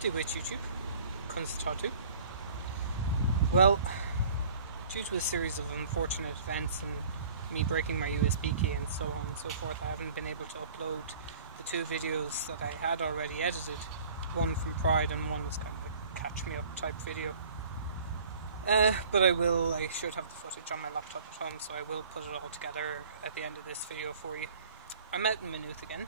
duit YouTube, conas Well, due to a series of unfortunate events and me breaking my USB key and so on and so forth, I haven't been able to upload the 2 videos that I had already edited. One from Pride and one was kind of a catch me up type video. But I should have the footage on my laptop at home, so I will put it all together at the end of this video for you. I'm out in Maith again,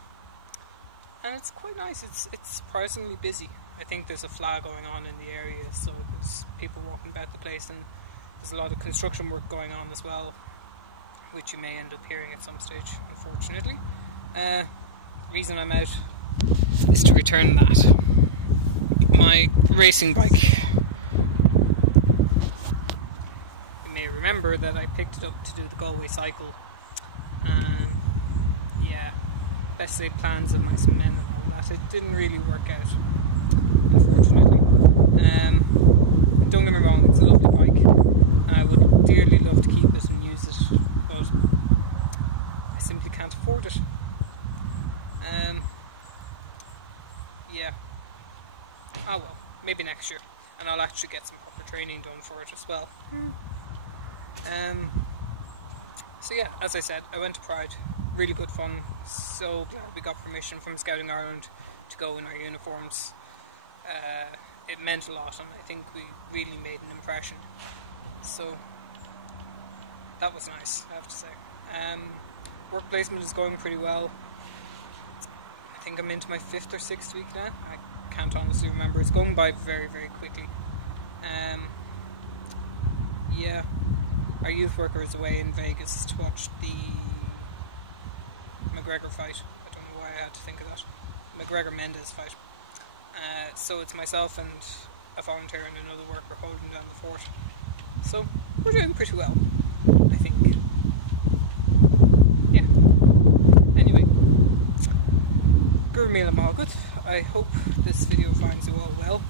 and it's quite nice. It's surprisingly busy. I think there's a flag going on in the area, so there's people walking about the place, and there's a lot of construction work going on as well, which you may end up hearing at some stage, unfortunately. The reason I'm out is to return my racing bike. You may remember that I picked it up to do the Galway cycle, and yeah, best laid plans of my men and all that, it didn't really work out, unfortunately. Don't get me wrong, it's a lovely bike, and I would dearly love to keep it and use it, but I simply can't afford it. Yeah. Oh well, maybe next year, and I'll actually get some proper training done for it as well. So yeah, as I said, I went to Pride, really good fun, so glad we got permission from Scouting Ireland to go in our uniforms. It meant a lot, and I think we really made an impression, so that was nice, I have to say. Work placement is going pretty well. I think I'm into my 5th or 6th week now. I can't honestly remember. It's going by very, very quickly. Yeah, our youth worker is away in Vegas to watch the McGregor fight. I don't know why I had to think of that. McGregor-Mendes fight. So it's myself and a volunteer and another worker holding down the fort. So we're doing pretty well, I think. Yeah. Anyway, Gurmila Agat. I hope this video finds you all well.